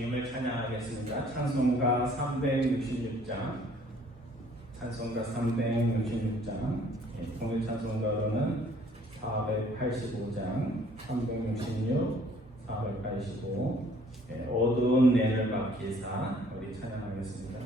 주님을 찬양하겠습니다. 찬송가 366장, 찬송가 366장, 통일 찬송가로는 485장, 366, 485, 어두운 내를 맡기사 우리 찬양하겠습니다.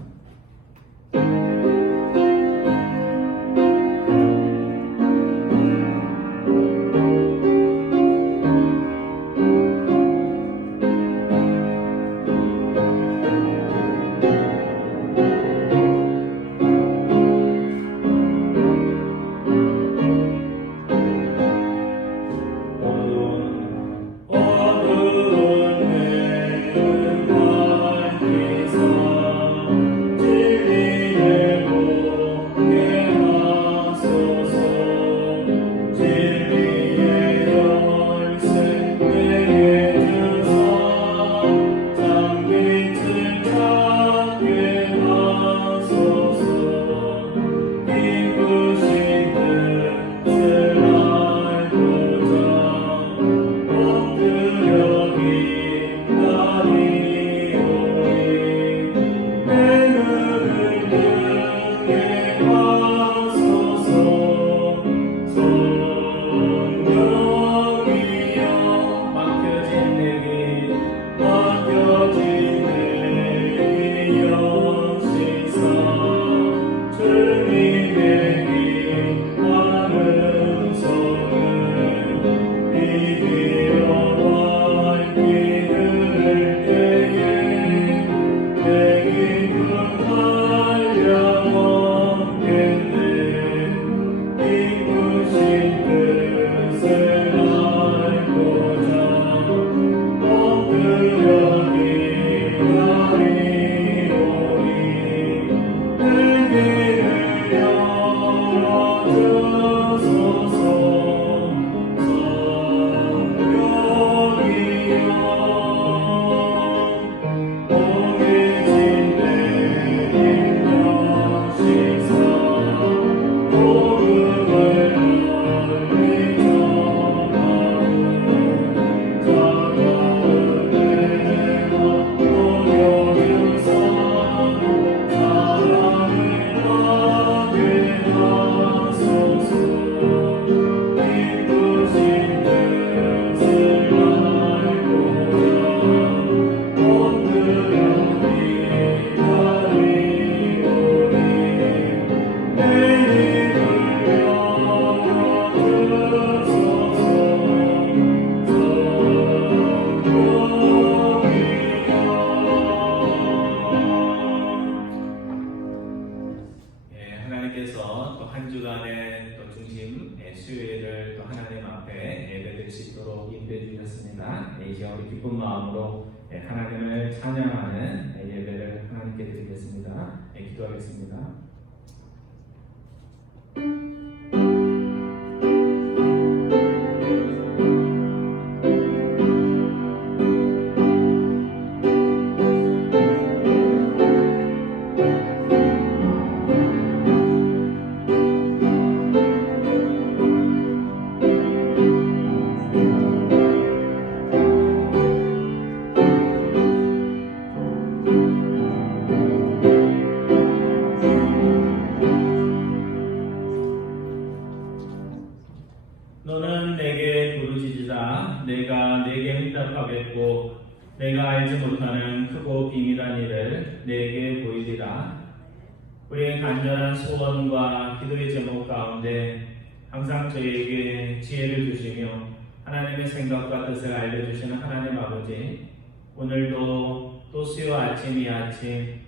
하나님께서 또 한 주간의 또 중심 수요일을 또 하나님 앞에 예배드릴 수 있도록 인도해 주셨습니다. 이제 우리 기쁜 마음으로 하나님을 찬양하는 예배를 하나님께 드리겠습니다. 기도하겠습니다. 너는 내게 부르짖으라. 내가 내게 응답하겠고 내가 알지 못하는 크고 비밀한 일을 내게 보이리라. 우리의 간절한 소원과 기도의 제목 가운데 항상 저희에게 지혜를 주시며 하나님의 생각과 뜻을 알려주시는 하나님 아버지, 오늘도 또 수요 아침 이 아침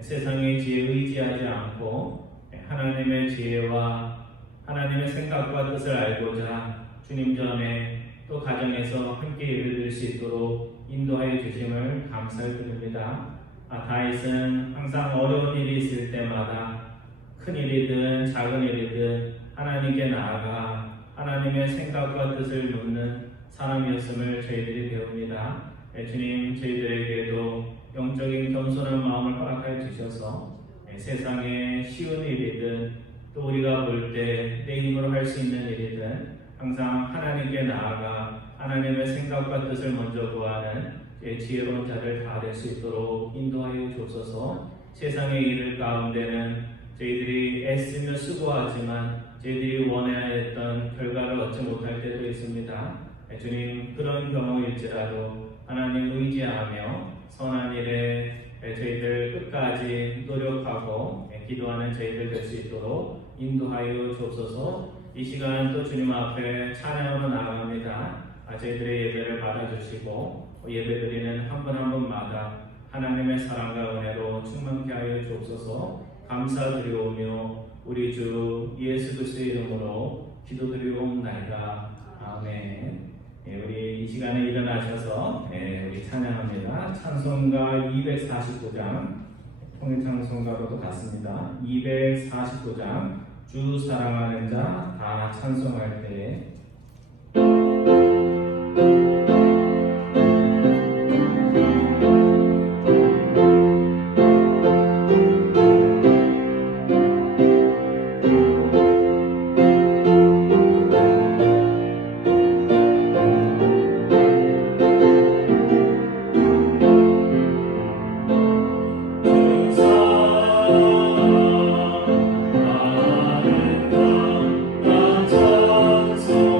세상의 지혜에 의지하지 않고 하나님의 지혜와 하나님의 생각과 뜻을 알고자 주님 전에 또 가정에서 함께 예배드릴 수 있도록 인도하여 주심을 감사를 드립니다. 다윗은 항상 어려운 일이 있을 때마다 큰 일이든 작은 일이든 하나님께 나아가 하나님의 생각과 뜻을 묻는 사람이었음을 저희들이 배웁니다. 주님, 저희들에게도 영적인 겸손한 마음을 허락하여 주셔서 세상에 쉬운 일이든 또 우리가 볼 때 내 힘으로 할 수 있는 일이든 항상 하나님께 나아가 하나님의 생각과 뜻을 먼저 구하는 지혜로운 자를 다 될 수 있도록 인도하여 주옵소서. 세상의 일을 가운데는 저희들이 애쓰며 수고하지만 저희들이 원해야 했던 결과를 얻지 못할 때도 있습니다. 주님, 그런 경우일지라도 하나님 의지하며 선한 일에 저희들 끝까지 노력하고 기도하는 저희들 될 수 있도록 인도하여 주옵소서. 이 시간 또 주님 앞에 찬양으로 나아갑니다. 저희들의 예배를 받아주시고 예배드리는 한 분 한 분마다 하나님의 사랑과 은혜로 충만케 하여 주옵소서. 감사드리오며 우리 주 예수 그리스도의 이름으로 기도드리옵나이다. 아멘. 우리 이 시간에 일어나셔서 우리 찬양합니다. 찬송가 249장, 통일찬송가로도 같습니다. 249장, 주 사랑하는 자 다 찬송할 때에 찬송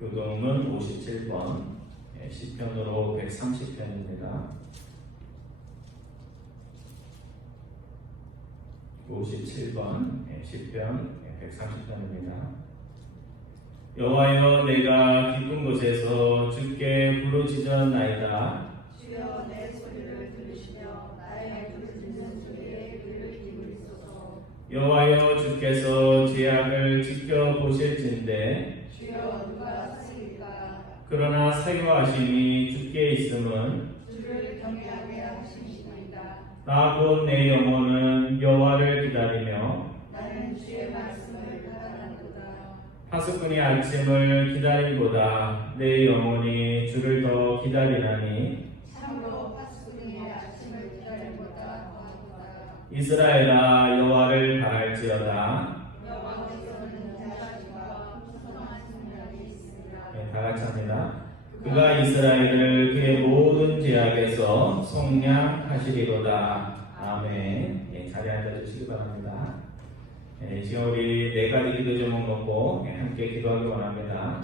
교동은 57번, 시편으로 130편입니다. 57번, 시편 130편입니다. 여호와여, 내가 깊은 곳에서 주께 부르짖었나이다. 주여, 내 소리를 들으시며 나의 부르짖는 소리에 귀를 기울이소서. 여호와여, 주께서 죄악을 지켜보실진대. 주여, 누가 쓰일까? 그러나 사유하심이 주께 있음은 주를 경외하게 하심이니이다. 나 곧 내 영혼은 여호와를 기다리며 나는 주의 말씀을 바라는도다. 파수꾼이 아침을 기다림보다 내 영혼이 주를 더 기다리나니 참으로 파수꾼이 아침을 기다림보다 더하도다. 이스라엘아, 여호와를 바랄지어다. 여호와께서는 자신과 풍성한 생명이 있습니다. 다 같이 합니다. 그가 이스라엘을 그의 모든 죄악에서 속량하시리로다. 아멘. 자리에 앉아주시기 바랍니다. 지금 우리 네 가지 기도 제목 놓고 함께 기도하기 원합니다.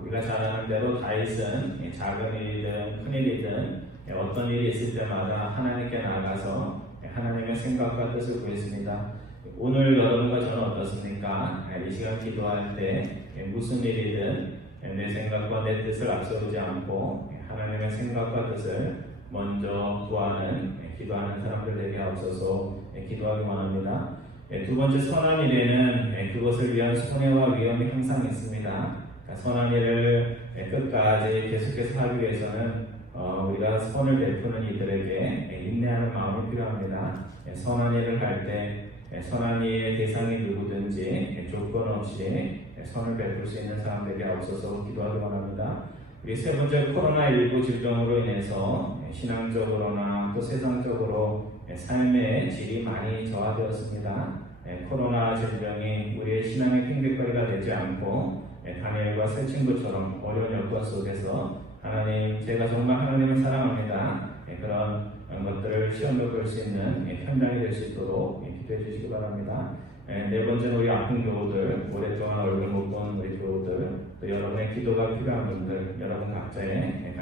우리가 잘 아는 대로 다윗은 작은 일이든 큰 일이든 어떤 일이 있을 때마다 하나님께 나아가서 하나님의 생각과 뜻을 구했습니다. 오늘 여러분과 저는 어떻습니까? 이 시간 기도할 때 무슨 일이든 내 생각과 내 뜻을 앞서지 않고 하나님의 생각과 뜻을 먼저 구하는 기도하는 사람들 되게 하옵소서. 기도하기 원합니다. 두 번째, 선한 일에는 그것을 위한 손해와 위험이 항상 있습니다. 선한 일을 끝까지 계속해서 하기 위해서는 우리가 선을 베푸는 이들에게 인내하는 마음이 필요합니다. 선한 일을 할 때 선한 일의 대상이 누구든지 조건 없이 선을 베풀 수 있는 사람 되게 하옵소서. 기도하기 원합니다. 우리 세 번째, 코로나19 질병으로 인해서 신앙적으로나 또 세상적으로 삶의 질이 많이 저하되었습니다. 코로나 질병이 우리의 신앙의 핑계거리가 되지 않고 다니엘과 세 친구처럼 어려운 여건 속에서 하나님, 제가 정말 하나님을 사랑합니다. 그런 것들을 시험을 걸 수 있는 현장이 될 수 있도록 기도해 주시기 바랍니다. 네 번째는 우리 아픈 교우들, 오랫동안 얼굴 못 본 우리 교우들, 또 여러분의 기도가 필요한 분들, 여러분 각자의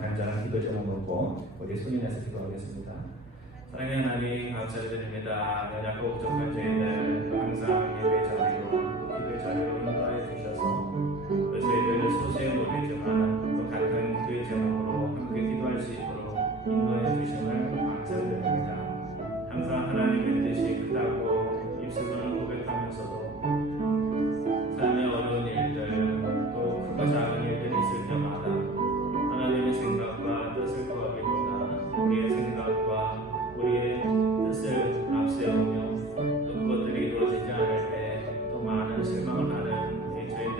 간절한 기도 제목 놓고 우리 손인해서 기도하겠습니다. 사랑의 하나님, 감사드립니다. 연약하고 부족한 저희들 항상 예배 자리로, 기도의 자리로 인도하여 주셔서 저희들을 소수의 노래지만 또 간단한 기도의 제목으로 함께 기도할 수 있도록 인도해 주심을 감사드립니다. 항상 하나님의 뜻이 크다고 입술로는 고백하면서도 삶의 어려운 일들, 또 크고 작은 일들이 있을 때마다 하나님의 생각과 뜻을 구하기보다 우리의 생각과 우리의 뜻을 앞세우며 또 그것들이 이루어지지 않을 때 또 많은 실망을 하는 저희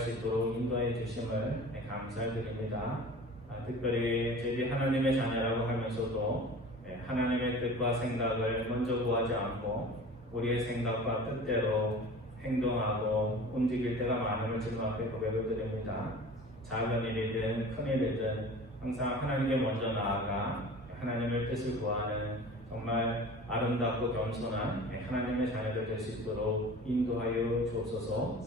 수 있도록 인도해 주심을 감사드립니다. 특별히 저희들이 하나님의 자녀라고 하면서도 하나님의 뜻과 생각을 먼저 구하지 않고 우리의 생각과 뜻대로 행동하고 움직일 때가 많음을 주님 앞에 고백을 드립니다. 작은 일이든 큰 일이든 항상 하나님께 먼저 나아가 하나님의 뜻을 구하는 정말 아름답고 겸손한 하나님의 자녀들 될 수 있도록 인도하여 주옵소서.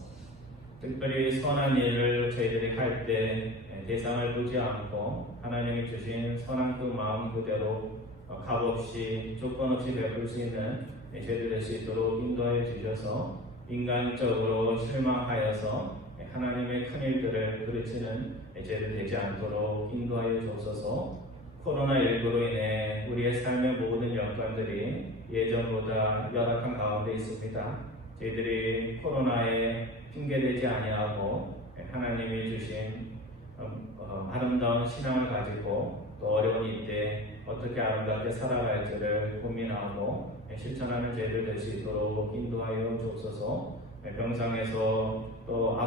특별히 선한 일을 저희들이 할 때 대상을 보지 않고 하나님이 주신 선한 그 마음 그대로 값없이 조건 없이 베풀 수 있는 저희들 될 수 있도록 인도하여 주셔서 인간적으로 실망하여서 하나님의 큰 일들을 그르치는 저희들 되지 않도록 인도하여 주옵소서. 코로나19로 인해 우리의 삶의 모든 여건들이 예전보다 열악한 가운데 있습니다. 저희들이 코로나에 핑계대지 아니하고 하나님이 주신 아름다운 신앙을 가지고 또 어려운 이때 어떻게 아름답게 살아갈지를 고민하고 실천하는 저희들 될 수 있도록 인도하여 주옵소서. 병상에서 또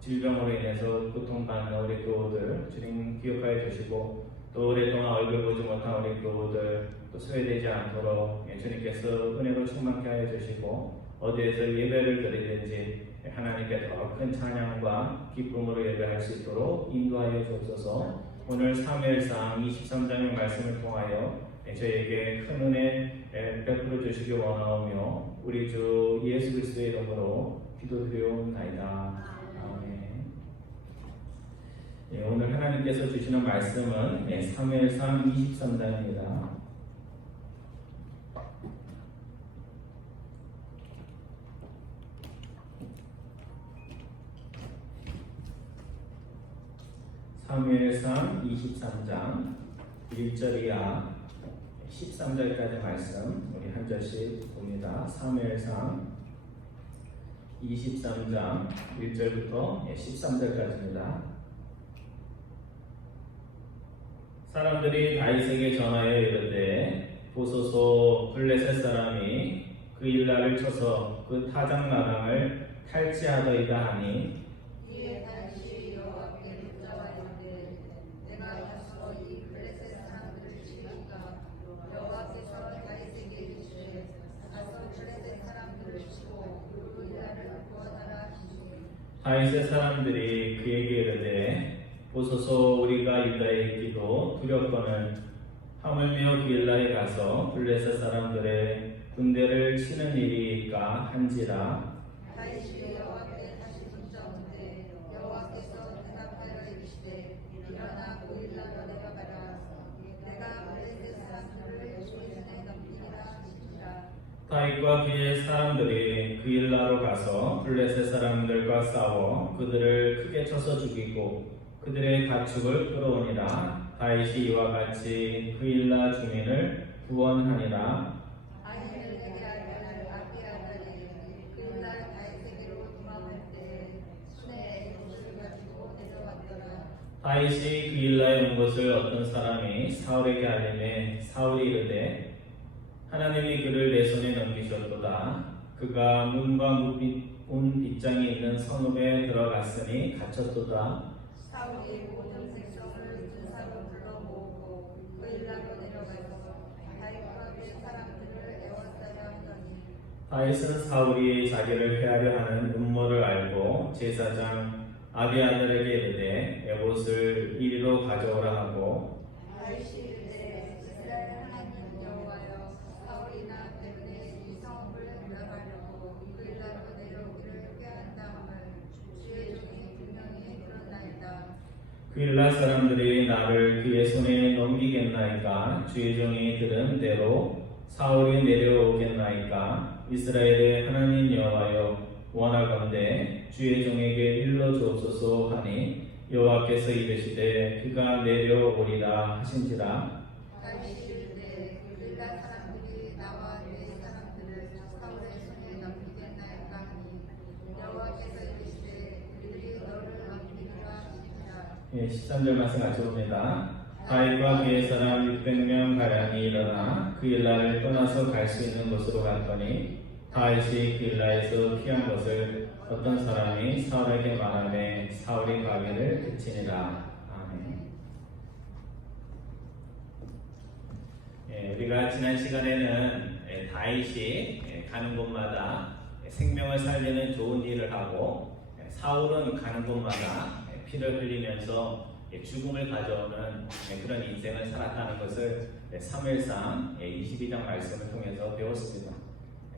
질병으로 인해서 고통받는 우리 교우들 주님 기억하여 주시고 또 오랫동안 얼굴 보지 못한 우리 교우들 또 소외되지 않도록 주님께서 은혜로 충만케 하여 주시고 어디에서 예배를 드리든지 하나님께 더 큰 찬양과 기쁨으로 예배할 수 있도록 인도하여 주옵소서. 오늘 사무엘상 23장의 말씀을 통하여 저희에게 큰 은혜 베풀어 주시기 원하오며 우리 주 예수 그리스도의 이름으로 기도드리옵나이다. 아멘. 오늘 하나님께서 주시는 말씀은 사무엘상 23장입니다. 사무엘상 23장 1절 이하 13절까지 말씀 우리 한 절씩 봅니다. 사무엘상 23장 1절부터 13절까지입니다. 사람들이 다윗에게 전하여 이르되 보소서 블레셋 사람이 그 일날을 쳐서 그 타작 마당을 탈취하더이다 하니 이에 다윗이 여호와께 묻자와이르되 내가 가서 이 블레셋 사람들을 치니까 여호와께서 다윗에게 이르시되 가서 블레셋 사람들을 치고 그 일날을 구원하라 하시니 다윗의 사람들이 그에게 이르되 보소서 우리가 유다에 있기도 두렵거늘 하물며 길라에 가서 블레셋 사람들의 군대를 치는 일이니까 한지라. 다윗이 여호와께 다시 묻자오되 여호와께서 대답하여 이르시되 일어나 그 일날로 내려가라 내가 블레셋 사람들을 주의 손에 넘기리라 하시니라. 다윗과 그의 사람들이 그 일라로 가서 블레셋 사람들과 싸워 그들을 크게 쳐서 죽이고 그들의 가축을 끌어오니라. 다윗이 이와 같이 그 일라 주민을 구원하니라. 아히멜렉의 아들 아비아달이 그 일날 다윗에게로 도망할 때 손에 옷을 가지고 내려왔더라. 다윗이 그 일라에 온 것을 어떤 사람이 사울에게 알림해 사울이 이르되 하나님이 그를 내 손에 넘기셨도다. 그가 문과 문 빗장이 있는 성읍에 들어갔으니 갇혔도다. 사울이 모든 백성을 군사로 불러 모으고 그 일날로 내려가서 다윗과 그의 사람들을 애워싸려 하더니 다윗은 사울이 자기를 해하려 하는 음모를 알고 제사장 아비아들에게 이르되 에봇을 이리로 가져오라 하고 다윗이 이르되 이스라엘 하나님 여호와여 사울이나 때문에 이 성읍을 멸하려고 그 일날로 내려오기를 꾀한다함을 주의 종이 분명히 들었나이다. 그 일라 사람들이 나를 그의 손에 넘기겠나이까 주의 종이 들은 대로 사울이 내려오겠나이까 이스라엘의 하나님 여호와여 원하건대 주의 종에게 일러 주옵소서 하니 여호와께서 이르시되 그가 내려오리라 하신지라. 다윗이 이르되 그 일라 사람들이 나와 내 사람들을 사울의 손에 넘기겠나이까 하니 여호와께서 이르시되 그들이 너를 넘기리라 하시니라. 13절 말씀 같이 봅니다. 다윗과 그의 사람 600명 가량이 일어나 그 일라를 떠나서 갈 수 있는 곳으로 갔더니 다윗이 그 일라에서 피한 것을 어떤 사람이 사울에게 말하매 사울이 가기를 그치니라. 아멘. 우리가 지난 시간에는 다윗이 가는 곳마다 생명을 살리는 좋은 일을 하고 사울은 가는 곳마다 피를 흘리면서 죽음을 가져오는 그런 인생을 살았다는 것을 사무엘상 22장 말씀을 통해서 배웠습니다.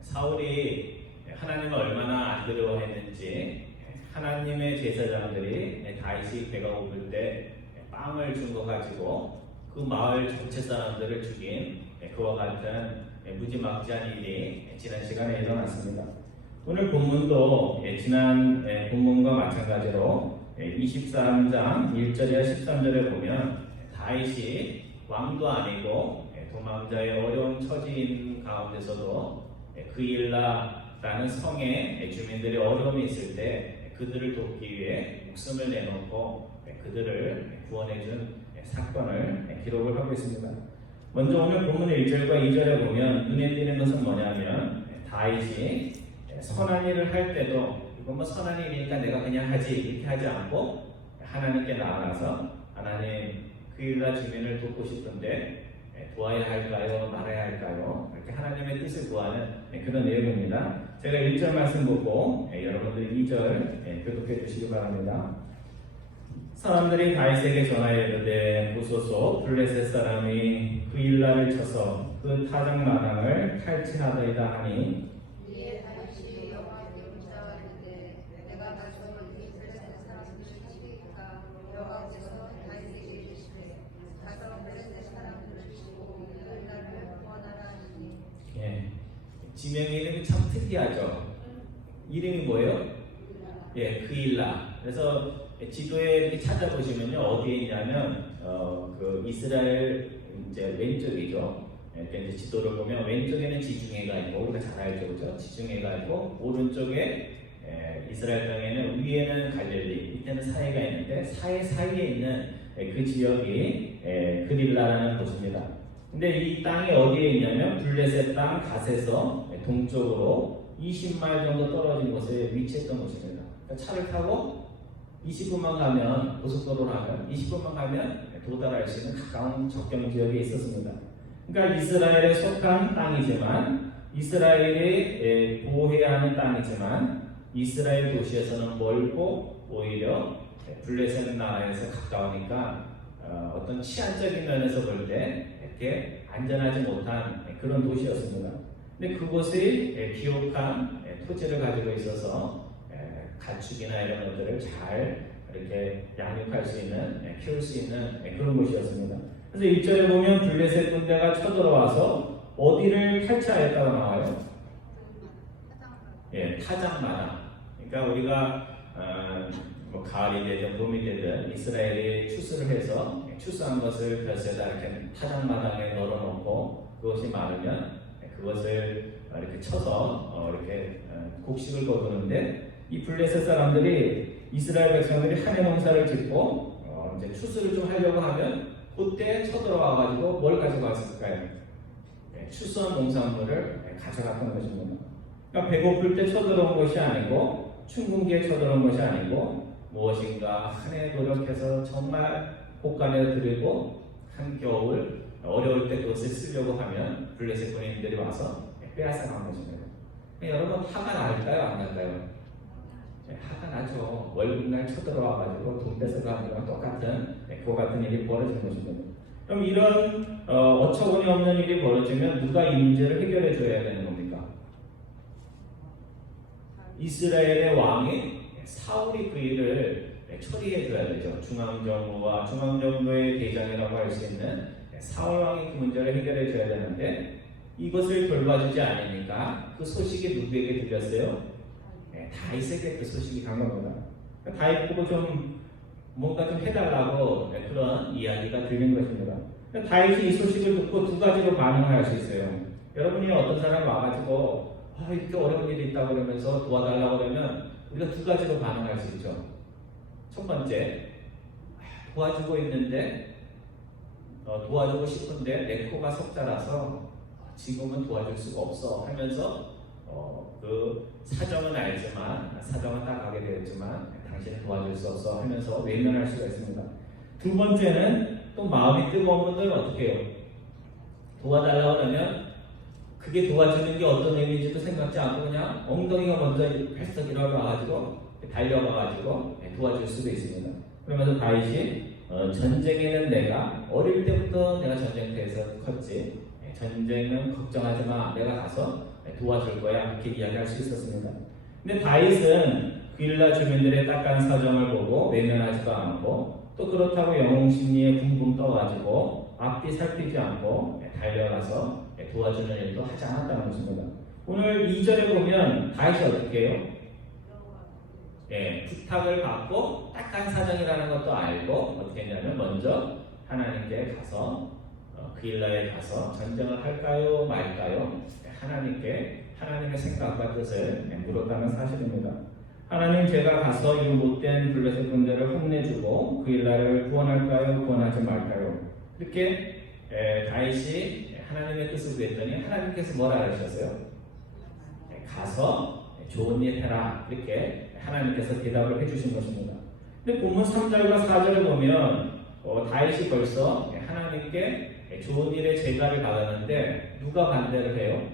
사울이 하나님을 얼마나 안 두려워했는지 하나님의 제사장들이 다윗이 배가 고플 때 빵을 준 거 가지고 그 마을 전체 사람들을 죽인 그와 같은 무지막지한 일이 지난 시간에 일어났습니다. 오늘 본문도 지난 본문과 마찬가지로 23장 1절이나 13절에 보면 다윗이 왕도 아니고 도망자의 어려운 처지인 가운데서도 그일라라는 성의 주민들이 어려움이 있을 때 그들을 돕기 위해 목숨을 내놓고 그들을 구원해준 사건을 기록을 하고 있습니다. 먼저 오늘 본문 1절과 2절에 보면 눈에 띄는 것은 뭐냐면 다윗이 선한 일을 할 때도 이건 뭐 선한 일이니까 내가 그냥 하지 이렇게 하지 않고 하나님께 나아가서 하나님 그일라 주민을 돕고 싶은데 도와야 할까요? 말아야 할까요? 이렇게 하나님의 뜻을 구하는 그런 내용입니다. 제가 1절 말씀 보고 여러분들 2절 교독해 주시기 바랍니다. 사람들이 다윗에게 전하여 이르되 보소서 블레셋 사람이 그일라를 쳐서 그 타작 마당을 탈취하더이다 하니 이에 다윗이 여호와께 묻자 이르되 내가 가서 이 블레셋 사람을 치리이까 여호와께서 다윗에게 이르시되 가서 블레셋 사람들을 치고 그일라를 구원하라 하시니. 지명의 이름이 참 특이하죠. 이름이 뭐예요? 그일라. 그래서 지도에 이렇게 찾아보시면요 어디에 있냐면 그 이스라엘 이제 왼쪽이죠. 이제 지도를 보면 왼쪽에는 지중해가 있고 우리가 잘 알죠, 그죠? 지중해가 있고 오른쪽에 이스라엘 땅에는 위에는 갈릴리, 밑에는 사해가 있는데 사이에 있는 그 지역이 그릴라라는 곳입니다. 근데 이 땅이 어디에 있냐면 블레셋 땅 갓에서 동쪽으로 20마일 정도 떨어진 곳에 위치했던 곳입니다. 그러니까 차를 타고 20분만 가면 고속도로로 하면 20분만 가면 도달할 수 있는 가까운 접경 지역에 있었습니다. 그러니까 이스라엘에 속한 땅이지만 이스라엘이 보호해야 하는 땅이지만 이스라엘 도시에서는 멀고 오히려 블레셋 나라에서 가까우니까 어떤 치안적인 면에서 볼 때 이렇게 안전하지 못한 그런 도시였습니다. 근데 그곳의 비옥한 토지를 가지고 있어서 가축이나 이런 것들을 잘 이렇게 양육할 수 있는, 키울 수 있는 그런 곳이었습니다. 그래서 1절에 보면 블레셋 군대가 쳐들어와서 어디를 탈취하였다고 나와요? 타작마당. 그러니까 우리가 뭐 가을이 되든 봄이 되든 이스라엘이 추수를 해서 추수한 것을 벼슬에다 이렇게 타작마당에 널어놓고 그것이 마르면 그것을 이렇게 쳐서 이렇게 곡식을 거두는데 이 블레셋 사람들이 이스라엘 백성들이 한해 농사를 짓고 이제 추수를 좀 하려고 하면 그때 쳐들어와가지고 뭘 가져갔을까요? 추수한 농산물을 가져갔던 것입니다. 그러니까 배고플 때 쳐들어온 것이 아니고 춘궁기에 쳐들어온 것이 아니고 무엇인가 한해 노력해서 정말 곳간에 들이고 한겨울 어려울 때 그것을 쓰려고 하면 블레셋 군인들이 와서 빼앗아간 것입니다. 여러분 화가 날까요? 안 날까요? 화가 나죠. 월급날 쳐들어와가지고 돈 뺏어가는 거랑 똑같은 그와 같은 일이 벌어지는 것입니다. 그럼 이런 어처구니 없는 일이 벌어지면 누가 이 문제를 해결해 줘야 되는 겁니까? 이스라엘의 왕이 사울이 그 일을 처리해 줘야 되죠. 중앙정부의 대장이라고 할 수 있는 사울 왕이 그 문제를 해결해 줘야 되는데 이것을 돌봐주지 않으니까 그 소식이 누구에게 들렸어요? 다윗에게 그 소식이 간 겁니다. 다윗 보고 좀 뭔가 좀 해달라고 그런 이야기가 들린 것입니다. 다윗이 이 소식을 듣고 두 가지로 반응할 수 있어요. 여러분이 어떤 사람이 와가지고 이렇게 어려운 일이 있다고 그러면서 도와달라고 그러면 우리가 두 가지로 반응할 수 있죠. 첫 번째, 도와주고 있는데 도와주고 싶은데 내 코가 석자라서 지금은 도와줄 수가 없어 하면서 그 사정은 알지만 사정은 딱 가게 되었지만 당신은 도와줄 수 없어 하면서 외면할 수가 있습니다. 두 번째는 또 마음이 뜨거운 분들은 어떻게 해요? 도와달라고 하면 그게 도와주는 게 어떤 의미인지도 생각지 않고 그냥 엉덩이가 먼저 펄썩 일어나가지고 달려가가지고 도와줄 수도 있습니다. 그러면서 다윗이 전쟁에는 내가 어릴 때부터 내가 전쟁터에서 컸지 전쟁은 걱정하지 마 내가 가서 도와줄 거야 이렇게 이야기할 수 있었습니다. 근데 다윗은 그일라 주민들의 딱한 사정을 보고 외면하지도 않고 또 그렇다고 영웅 심리에 붕붕 떠가지고 앞뒤 살피지 않고 달려가서 도와주는 일도 하지 않았다는 것입니다. 오늘 2절에 보면 다윗이 어떻게 해요? 부탁을 받고 딱한 사정이라는 것도 알고 어떻게 했냐면 먼저 하나님께 가서 그일라에 가서 전쟁을 할까요 말까요? 하나님께 하나님의 생각과 뜻을 물었다는 사실입니다. 하나님 제가 가서 이 못된 블레셋 군대를 혼내주고 그일라를 구원할까요? 구원하지 말까요? 이렇게 다윗이 하나님의 뜻을 구했더니 하나님께서 뭐라 그러셨어요? 가서 좋은 일 해라 이렇게 하나님께서 대답을 해주신 것입니다. 근데 본문 3절과 4절을 보면 다윗이 벌써 하나님께 좋은 일의 제가를 받았는데 누가 반대를 해요?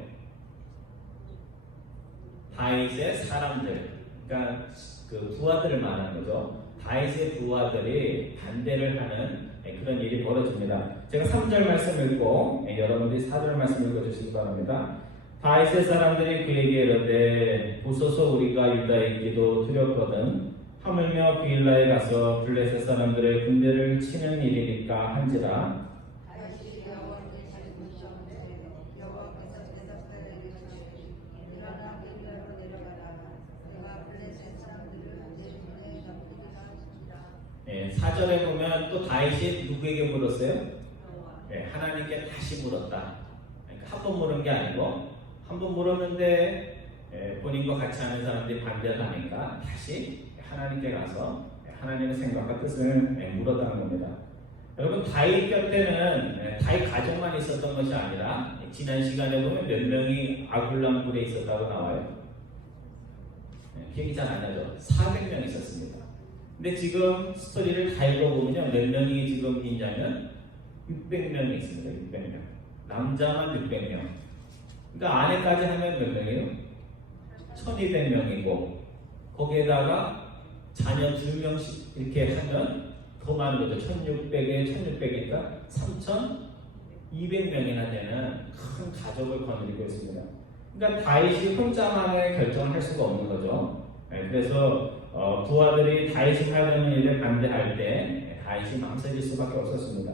다윗의 사람들, 그러니까 그 부하들을 말하는 거죠. 다윗의 부하들이 반대를 하는 그런 일이 벌어집니다. 제가 3절 말씀 읽고 여러분들이 4절 말씀 읽어주시기 바랍니다. 다윗의 사람들이 그에게 이르되 보소서 우리가 유다에 있기도 두렵거든 하물며 그일라에 가서 블레셋 사람들의 군대를 치는 일이니까 한지라. 네, 4절에 보면 또 다윗이 누구에게 물었어요? 하나님께 다시 물었다. 그러니까 한 번 물은 게 아니고 한 번 물었는데 본인과 같이 하는 사람들이 반대를 하니까 다시 하나님께 가서 하나님의 생각과 뜻을 물었다는 겁니다. 여러분 다윗 곁에는 다윗 가족만 있었던 것이 아니라 지난 시간에 보면 몇 명이 아굴람굴에 있었다고 나와요. 기억이 잘 안 나죠? 400명 있었습니다. 근데 지금 스토리를 다 읽어보면요 몇 명이 지금 있냐면 600명이 있습니다. 600명 남자만 600명 그러니까 아내까지 하면 몇 명이에요? 1200명이고 거기에다가 자녀 2명씩 이렇게 하면 더 많은 거죠. 1600에 1600이니까 3200명이나 되는 큰 가족을 거느리고 있습니다. 그러니까 다윗이 혼자만의 결정을 할 수가 없는 거죠. 그래서 부하들이 다윗이 하려는 일을 반대할 때 다윗이 망설일 수밖에 없었습니다.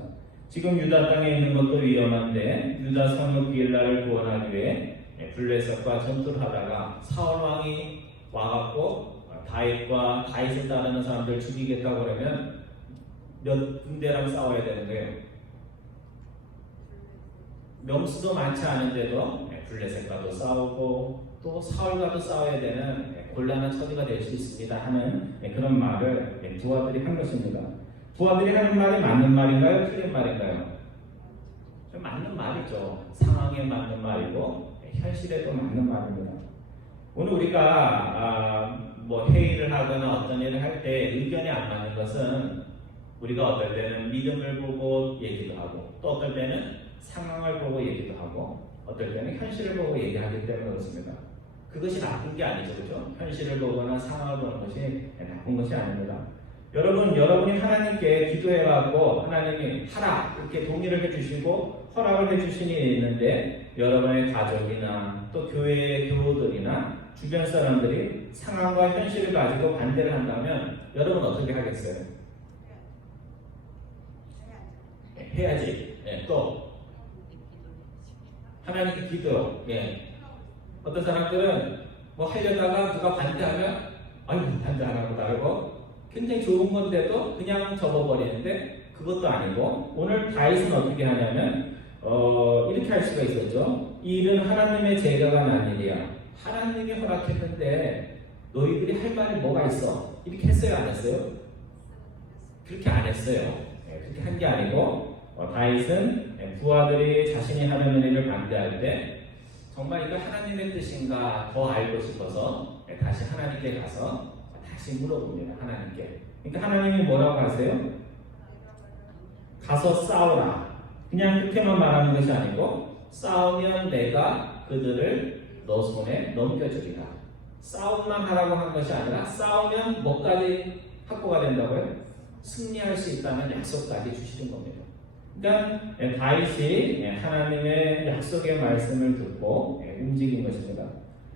지금 유다 땅에 있는 것도 위험한데 유다 성읍 그일라를 구원하기 위해 블레셋과 전투를 하다가 사울 왕이 와갖고 다윗과 다윗을 따르는 사람들 죽이겠다고 그러면 몇 군대랑 싸워야 되는 거예요. 명수도 많지 않은데도 블레셋과도 싸우고 또 사울과도 싸워야 되는 곤란한 처지가 될 수 있습니다 하는 그런 말을 부하들이 한 것입니다. 부하들이 하는 말이 맞는 말인가요? 틀린 말인가요? 좀 맞는 말이죠. 상황에 맞는 말이고 현실에도 맞는 말입니다. 오늘 우리가 회의를 하거나 어떤 일을 할 때 의견이 안 맞는 것은 우리가 어떨 때는 믿음을 보고 얘기도 하고 또 어떨 때는 상황을 보고 얘기도 하고 어떨 때는 현실을 보고 얘기하기 때문에 그렇습니다. 그것이 나쁜 게 아니죠. 그렇죠? 현실을 보거나 상황을 보는 것이 나쁜 것이 아닙니다. 여러분이 하나님께 기도해갖고 하나님이 하라 이렇게 동의를 해주시고 허락을 해주신 일이 있는데 여러분의 가족이나 또 교회의 교우들이나 주변 사람들이 상황과 현실을 가지고 반대를 한다면 여러분 어떻게 하겠어요? 해야지. 또 하나님께 기도. 어떤 사람들은 하려다가 누가 반대하면 아유 반대 안 하고 나르고 굉장히 좋은 건데도 그냥 접어버리는데 그것도 아니고 오늘 다윗은 어떻게 하냐면 이렇게 할 수가 있었죠. 이 일은 하나님의 제가가 난 일이야. 하나님이 허락했는데 너희들이 할 말이 뭐가 있어? 이렇게 했어요 안 했어요? 그렇게 안 했어요. 그렇게 한 게 아니고 다윗은 부하들이 자신이 하려는 일을 반대할 때 정말 이거 하나님의 뜻인가 더 알고 싶어서 다시 하나님께 가서 다시 물어봅니다. 하나님께. 그러니까 하나님이 뭐라고 하세요? 가서 싸우라. 그냥 그렇게만 말하는 것이 아니고 싸우면 내가 그들을 너 손에 넘겨주리라. 싸움만 하라고 한 것이 아니라 싸우면 뭐까지 확보가 된다고요? 승리할 수 있다는 약속까지 주시는 겁니다. 그러니까 다윗이 하나님의 약속의 말씀을 듣고 움직인 것입니다.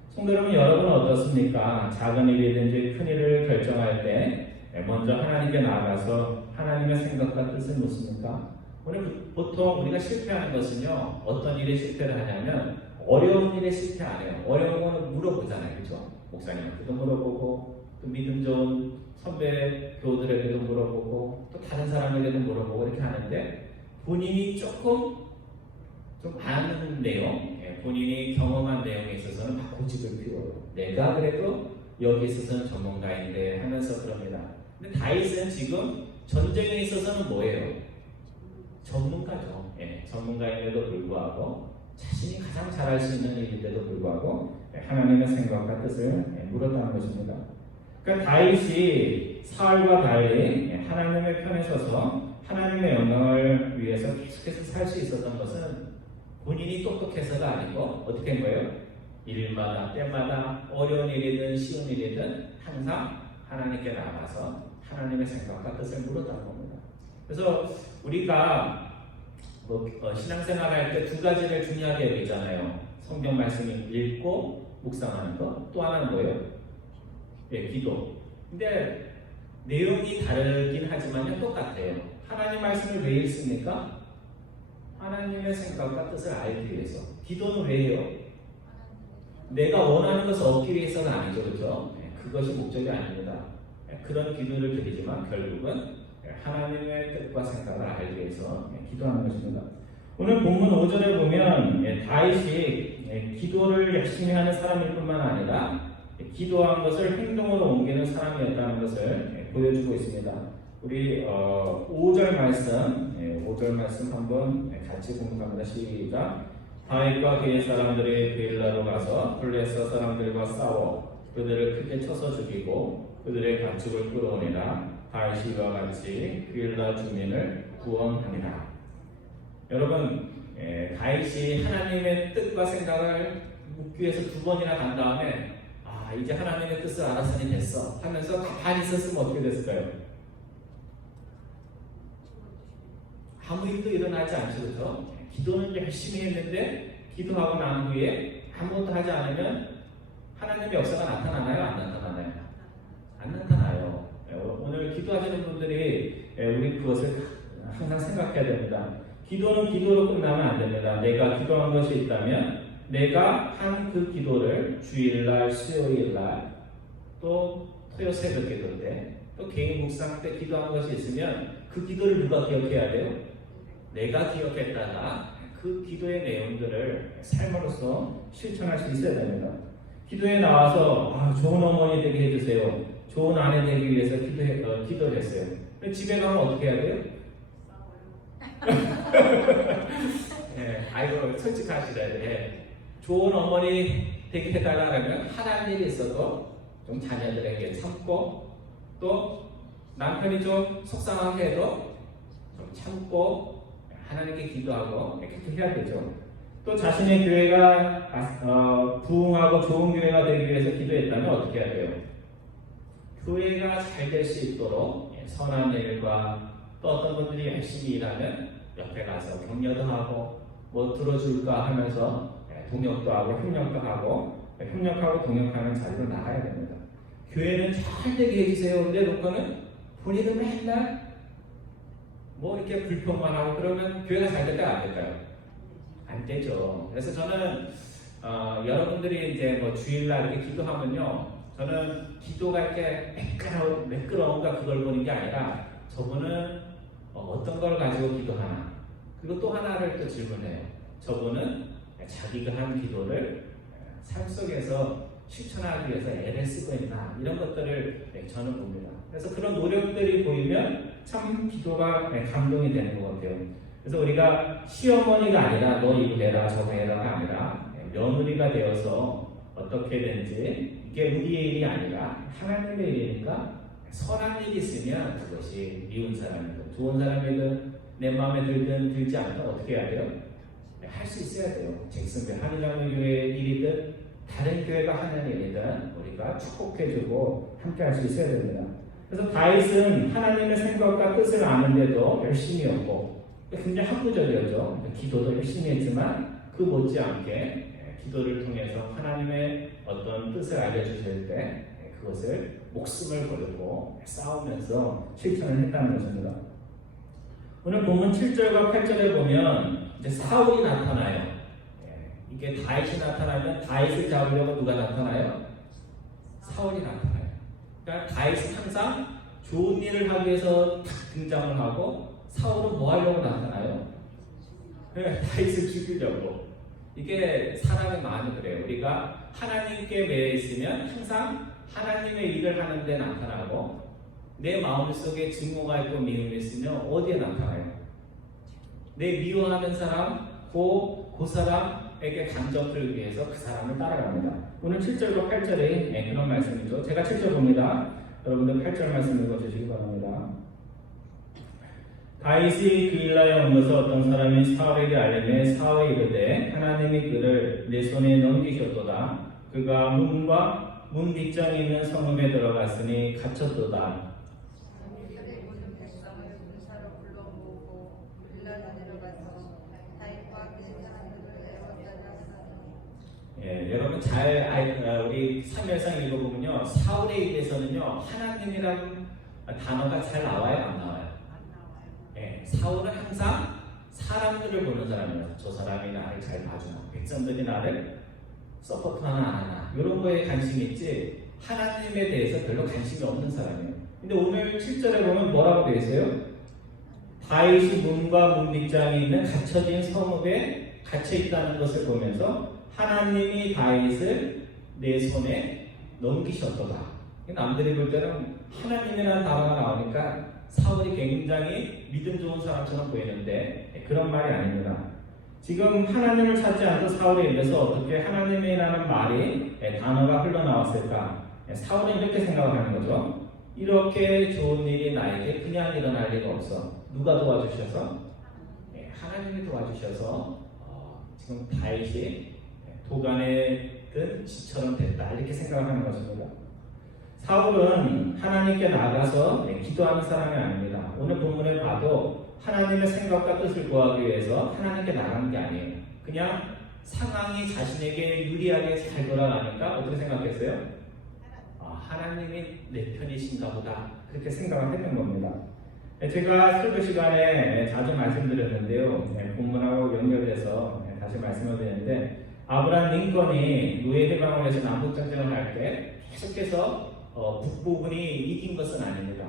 성도 여러분, 여러분은 어떻습니까? 작은 일이든지 큰 일을 결정할 때 먼저 하나님께 나아가서 하나님의 생각과 뜻을 묻습니까? 오늘 보통 우리가 실패하는 것은요, 어떤 일에 실패를 하냐면 어려운 일에 실패 안 해요. 어려운 거는 물어보잖아요, 그렇죠? 목사님한테도 물어보고, 또 믿음 좋은 선배 교우들에게도 물어보고, 또 다른 사람에게도 물어보고 이렇게 하는데, 본인이 조금 좀 아는 내용, 본인이 경험한 내용에 있어서는 막 고집을 피워요. 내가 그래도 여기 있어서는 전문가인데 하면서 그럽니다. 근데 다윗은 지금 전쟁에 있어서는 뭐예요? 전문가죠. 전문가임에도 불구하고 자신이 가장 잘할 수 있는 일인데도 불구하고 하나님의 생각과 뜻을 물었다는 것입니다. 그러니까 다윗이 사울과 달리 하나님의 편에 서서 하나님의 영광을 위해서 계속해서 살 수 있었던 것은 본인이 똑똑해서가 아니고 어떻게 한 거예요? 일마다 때마다 어려운 일이든 쉬운 일이든 항상 하나님께 나가서 하나님의 생각과 뜻을 물었다는 겁니다. 그래서 우리가 신앙생활 할 때 두 가지를 중요하게 여기잖아요. 성경 말씀을 읽고 묵상하는 것, 또 하나는 뭐예요? 기도. 근데 내용이 다르긴 하지만 똑같아요. 하나님 말씀을 왜 읽습니까? 하나님의 생각과 뜻을 알기 위해서. 기도는 왜 해요? 내가 원하는 것을 얻기 위해서는 아니죠, 그렇죠? 그것이 목적이 아닙니다. 그런 기도를 드리지만 결국은 하나님의 뜻과 생각을 알기 위해서 기도하는 것입니다. 오늘 본문 5절에 보면 다윗이 기도를 열심히 하는 사람일 뿐만 아니라 기도한 것을 행동으로 옮기는 사람이었다는 것을 보여주고 있습니다. 우리 5절 말씀 한번 같이 공부합니다. 시작. 다윗과 그의 사람들이 그일라로 가서 블레셋 사람들과 싸워 그들을 크게 쳐서 죽이고 그들의 가축을 끌어오니라. 다윗이 이와 같이 그일라 주민을 구원하니라. 여러분, 다윗이 하나님의 뜻과 생각을 묻기 위해서 두 번이나 간 다음에 이제 하나님의 뜻을 알았으니 됐어 하면서 가만히 있었으면 어떻게 됐을까요? 아무 일도 일어나지 않죠, 그렇죠? 기도는 열심히 했는데 기도하고 난 후에 아무것도 하지 않으면 하나님의 역사가 나타나나요? 안 나타나나요? 안 나타나요. 오늘 기도하시는 분들이 우리 그것을 항상 생각해야 됩니다. 기도는 기도로 끝나면 안 됩니다. 내가 기도한 것이 있다면 내가 한 그 기도를 주일날, 수요일날, 또 토요 새벽 기도 때, 또 개인 묵상 때 기도한 것이 있으면 그 기도를 누가 기억해야 돼요? 내가 기억했다가 그 기도의 내용들을 삶으로서 실천할 수 있어야 됩니다. 기도에 나와서 좋은 어머니 되게 해주세요. 좋은 아내 되기 위해서 기도를 했어요. 집에 가면 어떻게 해야 돼요? 아이고 솔직하시래. 좋은 어머니 되게 해달라 하면 하나님 일이 있어도 좀 자녀들에게 참고 또 남편이 좀 속상하게 해도 좀 참고 하나님께 기도하고 이렇게 해야 되죠. 또 자신의 교회가 부흥하고 좋은 교회가 되기 위해서 기도했다면 어떻게 해야 돼요? 교회가 잘 될 수 있도록 선한 일과 또 어떤 분들이 열심히 일하면 옆에 가서 격려도 하고 뭐 들어줄까 하면서 동역도 하고 협력하고 동역하는 자리로 나가야 됩니다. 교회는 잘 되게 해주세요. 근데 놓고는 본인은 맨날 뭐 이렇게 불평만 하고 그러면 교회가 잘 될까요? 안 될까요? 안 되죠. 그래서 저는 여러분들이 이제 뭐 주일날 이렇게 기도하면요, 저는 기도가 이렇게 매끄러운가 그걸 보는 게 아니라 저분은 어떤 걸 가지고 기도하나, 그리고 또 하나를 또 질문해요. 저분은 자기가 한 기도를 삶 속에서 실천하기 위해서 애를 쓰고 있나, 이런 것들을 저는 봅니다. 그래서 그런 노력들이 보이면 참 기도가 감동이 되는 것 같아요. 그래서 우리가 시어머니가 아니라 너 이거 해라 저거 해라가 아니라 며느리가 되어서 어떻게든지 이게 우리의 일이 아니라 하나님의 일이니까 선한 일이 있으면 그것이 미운 사람이든 좋은 사람이든 내 마음에 들든 들지 않든 어떻게 해야 돼요? 할 수 있어야 돼요. 잭슨빌 한인장로교회 일이든 다른 교회가 하는 일이든 우리가 축복해주고 함께 할 수 있어야 됩니다. 그래서 다윗은 하나님의 생각과 뜻을 아는데도 열심히 했고 굉장히 학구적이었죠. 기도도 열심히 했지만 그 못지않게 기도를 통해서 하나님의 어떤 뜻을 알려주실 때 그것을 목숨을 걸고 싸우면서 실천을 했다는 것입니다. 오늘 본문 7절과 8절에 보면 이제 사울이 나타나요. 이게 다윗이 나타나면 다윗을 잡으려고 누가 나타나요? 사울이 나타나요. 그러니까 다윗은 항상 좋은 일을 하기 위해서 등장을 하고 사울은 뭐 하려고 나타나요? 다윗을 죽이려고. 이게 사람의 마음이 그래요. 우리가 하나님께 매여 있으면 항상 하나님의 일을 하는 데 나타나고 내 마음속에 증오가 있고 미움이 있으면 어디에 나타나요? 내 미워하는 사람, 그 사람에게 간접을 위해서 그 사람을 따라갑니다. 오늘 7절과 8절에 그런 말씀이죠. 제가 7절 봅니다. 여러분들 8절 말씀 읽어주시기 바랍니다. 다윗이 그일라에 옮겨서 어떤 사람이 사울에게 알림해 사울이 이르되 하나님이 그를 내 손에 넘기셨도다. 그가 문과 문 빗장에 있는 성읍에 들어갔으니 갇혔도다. 여러분 잘 우리 사무엘상 읽어보면요 사울의 입에서는요 하나님이라는 단어가 잘 나와요 안 나와요? 사울은 항상 사람들을 보는 사람이에요. 저 사람이 나를 잘 봐주나 백성들이 나를 서포트하나 안 하나 이런 거에 관심이 있지 하나님에 대해서 별로 관심이 없는 사람이에요. 근데 오늘 7절에 보면 뭐라고 되어 있어요? 다윗이 문과 문 빗장에 있는 갇혀진 성읍에 갇혀 있다는 것을 보면서 하나님이 다윗을 내 손에 넘기셨도다. 남들이 볼 때는 하나님이라는 단어가 나오니까 사울이 굉장히 믿음 좋은 사람처럼 보이는데 그런 말이 아닙니다. 지금 하나님을 찾지 않고 사울의 입에서 어떻게 하나님이라는 말이 단어가 흘러나왔을까? 사울은 이렇게 생각하는 거죠. 이렇게 좋은 일이 나에게 그냥 일어날 리가 없어. 누가 도와주셔서? 하나님이 도와주셔서 지금 다윗이 도간에 든 지처럼 됐다 이렇게 생각하는 것입니다. 사울은 하나님께 나가서 기도하는 사람이 아닙니다. 오늘 본문에 봐도 하나님의 생각과 뜻을 구하기 위해서 하나님께 나가는 게 아니에요. 그냥 상황이 자신에게 유리하게 잘 돌아가니까 어떻게 생각했어요? 하나님이 내 편이신가 보다 그렇게 생각을 했는 겁니다. 제가 설교 시간에 자주 말씀드렸는데요. 본문하고 연결돼서 다시 말씀을 드리는데 아브라함 링컨이 노예 해방을 해서 남북전쟁을 할 때 계속해서 북부군이 이긴 것은 아닙니다.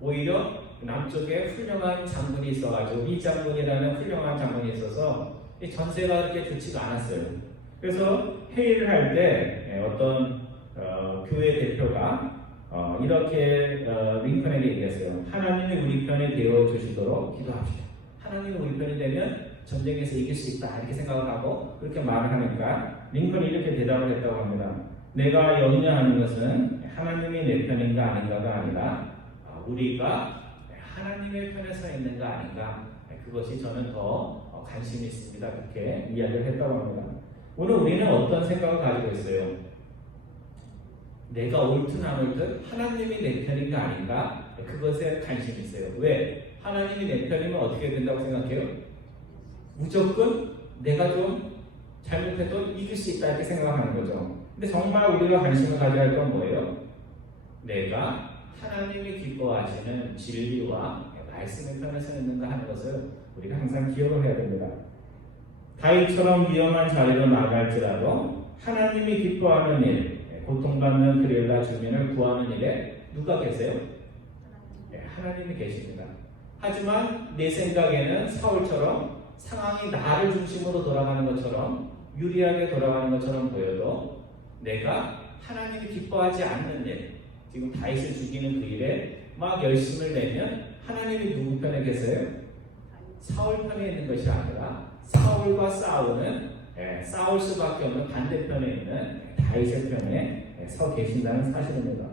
오히려 남쪽에 훌륭한 장군이 있어가지고 이 장군이라는 훌륭한 장군이 있어서 이 전세가 그렇게 좋지가 않았어요. 그래서 회의를 할 때 어떤 교회 대표가 이렇게 링컨에게 얘기했어요. 하나님이 우리 편에 되어 주시도록 기도합시다. 하나님이 우리 편이 되면 전쟁에서 이길 수 있다 이렇게 생각을 하고 그렇게 말을 하니까 링컨이 이렇게 대답을 했다고 합니다. 내가 염려하는 것은 하나님이 내 편인가 아닌가가 아니라 우리가 하나님의 편에 서 있는가 아닌가 그것이 저는 더 관심이 있습니다. 그렇게 이야기를 했다고 합니다. 오늘 우리는 어떤 생각을 가지고 있어요? 내가 옳든 안 옳든 하나님이 내 편인가 아닌가 그것에 관심이 있어요. 왜? 하나님이 내 편이면 어떻게 된다고 생각해요? 무조건 내가 좀 잘못해도 이길 수 있다 이렇게 생각하는 거죠. 근데 정말 우리가 관심을 가져야 할 건 뭐예요? 내가 하나님이 기뻐하시는 진리와 말씀의 편에 서 있는가 하는 것을 우리가 항상 기억을 해야 됩니다. 다윗처럼 위험한 자리로 나갈지라도 하나님이 기뻐하는 일, 고통받는 그릴라 주민을 구하는 일에 누가 계세요? 하나님이 계십니다. 하지만 내 생각에는 사울처럼 상황이 나를 중심으로 돌아가는 것처럼 유리하게 돌아가는 것처럼 보여도 내가 하나님이 기뻐하지 않는 일, 지금 다윗을 죽이는 그 일에 막 열심을 내면 하나님이 누구 편에 계세요? 사울 편에 있는 것이 아니라 사울과 싸우는 싸울 수밖에 없는 반대편에 있는 다윗의 편에 서 계신다는 사실입니다.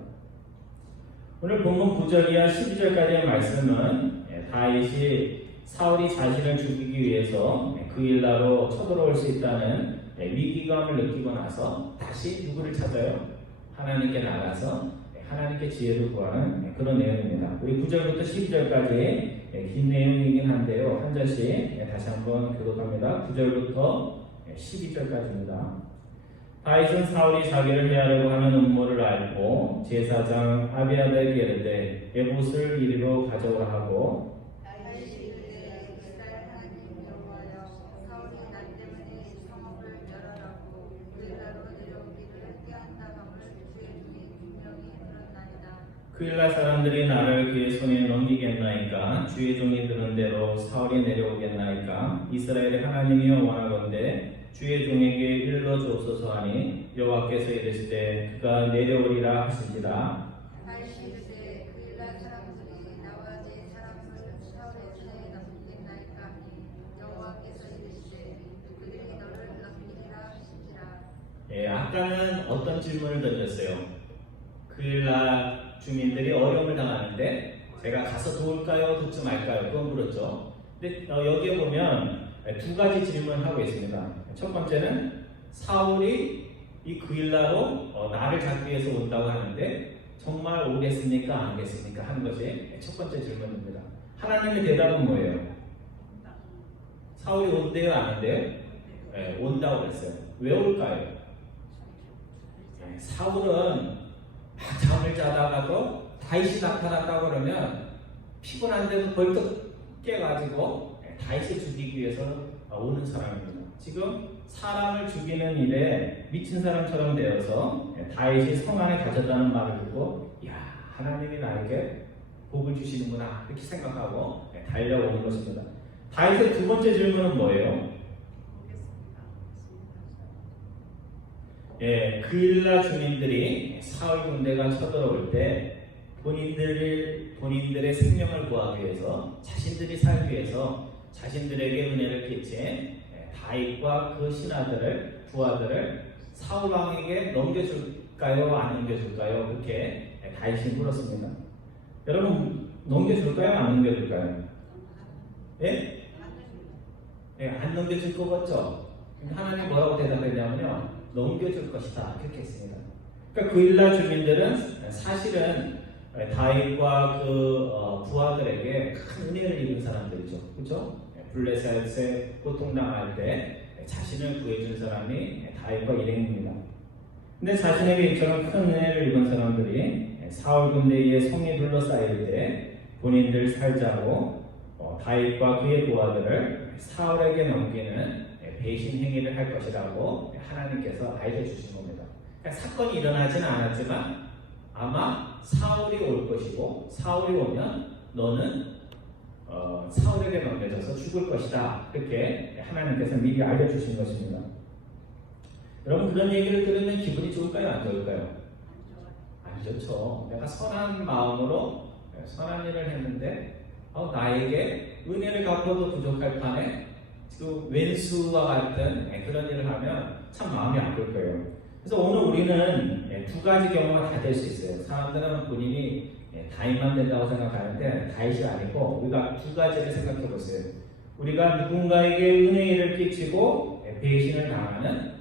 오늘 본문 9절 이하 12절까지의 말씀은 다윗이 사울이 자신을 죽이기 위해서 그일라로 쳐들어올 수 있다는 위기감을 느끼고 나서 다시 누구를 찾아요? 하나님께 나가서 하나님께 지혜를 구하는 그런 내용입니다. 우리 9절부터 12절까지 긴 내용이긴 한데요. 한 절씩 다시 한번 교독합니다. 9절부터 12절까지입니다. 다윗은 사울이 자기를 해하려고 하는 음모를 알고 제사장 아비아다에게 이르되 에봇을 이리로 가져오라 하고 다윗이 그때 이스라엘 하나님 여호와여 사울이 나 때문에 성읍을 멸하라고 그일라로 내려오기를 깨한다함을 주의 눈이 분명히 들었나이다. 그일라 사람들이 나를 그의 손에 넘기겠나이까 주의 종이 들은 대로 사울이 내려오겠나이까 이스라엘의 하나님이여 원하건대 주의 종에게 일러 주옵소서 하니 여호와께서 이르시되 그가 내려오리라 하시니라. 다윗이 그때 그일라 사람들이 나와 제 사람을 사울의 손에 넘기겠나이까 하니 여호와께서 이르시되 그들이 너를 넘기리라 하시니라. 아까는 어떤 질문을 던졌어요? 그일라 주민들이 어려움을 당하는데 제가 가서 도울까요? 돕지 말까요? 그건 물었죠. 근데 여기에 보면 두 가지 질문을 하고 있습니다. 첫 번째는 사울이 이 그일라로 나를 잡기 위해서 온다고 하는데 정말 오겠습니까? 안 오겠습니까? 하는 것이 첫 번째 질문입니다. 하나님의 대답은 뭐예요? 사울이 온대요? 안 온대요? 네, 온다고 그랬어요. 왜 올까요? 사울은 막 잠을 자다가도 다윗이 나타났다고 그러면 피곤한데도 벌떡 깨가지고 다윗을 죽이기 위해서 오는 사람입니다. 지금 사람을 죽이는 일에 미친 사람처럼 되어서 다윗이 성 안에 가졌다는 말을 듣고 야 하나님이 나에게 복을 주시는구나 이렇게 생각하고 달려오는 것입니다. 다윗의 두 번째 질문은 뭐예요? 그일라 주민들이 사울 군대가 쳐들어올 때 본인들의 생명을 구하기 위해서 자신들이 살기 위해서 자신들에게 은혜를 끼친 다윗과 그 신하들을 부하들을 사울 왕에게 넘겨줄까요? 안 넘겨줄까요? 그렇게 다윗이 물었습니다. 여러분 넘겨줄까요? 안 넘겨줄까요? 예? 안 넘겨줄 것 같죠? 하나님 뭐라고 대답했냐면요 넘겨줄 것이다 그렇게 했습니다. 그러니까 그일라 주민들은 사실은 다윗과 그 부하들에게 큰 은혜를 입은 사람들이죠. 그렇죠? 블레셋에 고통당할 때 자신을 구해준 사람이 다윗과 일행입니다. 근데 자신에게 이처럼 큰 은혜를 입은 사람들이 사울 군대에 성이 둘러싸일 때 본인들 살자고 다윗과 그의 부하들을 사울에게 넘기는 배신 행위를 할 것이라고 하나님께서 알려주신 겁니다. 그러니까 사건이 일어나지는 않았지만 아마 사울이 올 것이고 사울이 오면 너는 사울에게 넘겨져서 죽을 것이다. 그렇게 하나님께서 미리 알려주신 것입니다. 여러분 그런 얘기를 들으면 기분이 좋을까요? 안 좋을까요? 안 좋죠. 내가 선한 마음으로 선한 일을 했는데 나에게 은혜를 갚아도 부족할 판에 그 왼수와 같은 그런 일을 하면 참 마음이 아플 거예요. 그래서 오늘 우리는 두 가지 경우가 다 될 수 있어요. 사람들은 본인이 다윗만 된다고 생각하는데 다윗이 아니고 우리가 두 가지를 생각해 보세요. 우리가 누군가에게 은혜를 끼치고 배신을 당하는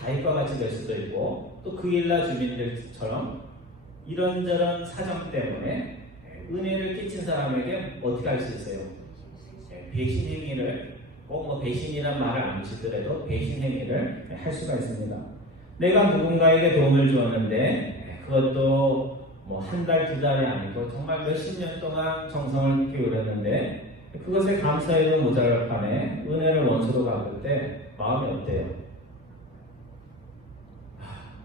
다윗과 같이 될 수도 있고 또 그일라 주민들처럼 이런저런 사정 때문에 은혜를 끼친 사람에게 어떻게 할 수 있어요? 배신 행위를 꼭 뭐 배신이란 말을 안 쓰더라도 배신 행위를 할 수가 있습니다. 내가 누군가에게 도움을 주었는데 그것도 뭐 한 달, 두 달이 아니고 정말 몇십 년 동안 정성을 기울였는데 그것에 감사해도 모자랄 판에 은혜를 원수로 갚을 때 마음이 어때요?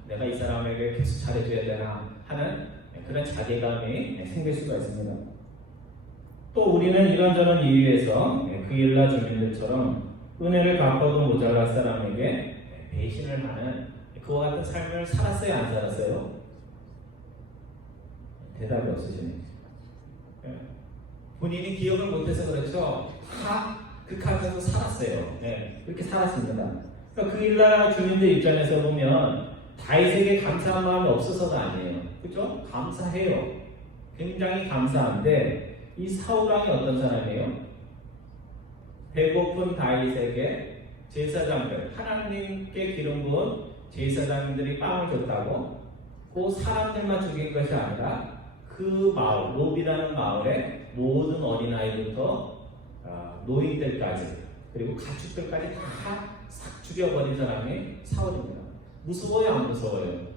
내가 이 사람에게 계속 잘해줘야 되나 하는 그런 자괴감이 생길 수가 있습니다. 또 우리는 이런저런 이유에서 그일라 주민들처럼 은혜를 갚아도 모자랄 사람에게 배신을 하는 그와 같은 삶을 살았어요? 안 살았어요? 대답이 없으시네요. 본인이 기억을 못해서 그렇죠. 다 그 카드에서 살았어요. 그렇게 살았습니다. 그러니까 그일라 주민들 입장에서 보면 다윗에게 감사한 마음이 없어서가 아니에요. 그죠? 감사해요. 굉장히 감사한데 이 사울 왕이 어떤 사람이에요? 배고픈 다윗에게 제사장들, 하나님께 기름 부은 제사장들이 빵을 줬다고 그 사람들만 죽인 것이 아니라 그 마을, 롭이라는 마을의 모든 어린아이부터 노인들까지 그리고 가축들까지 다 싹 죽여버린 사람이 사울입니다. 무서워요, 안 무서워요?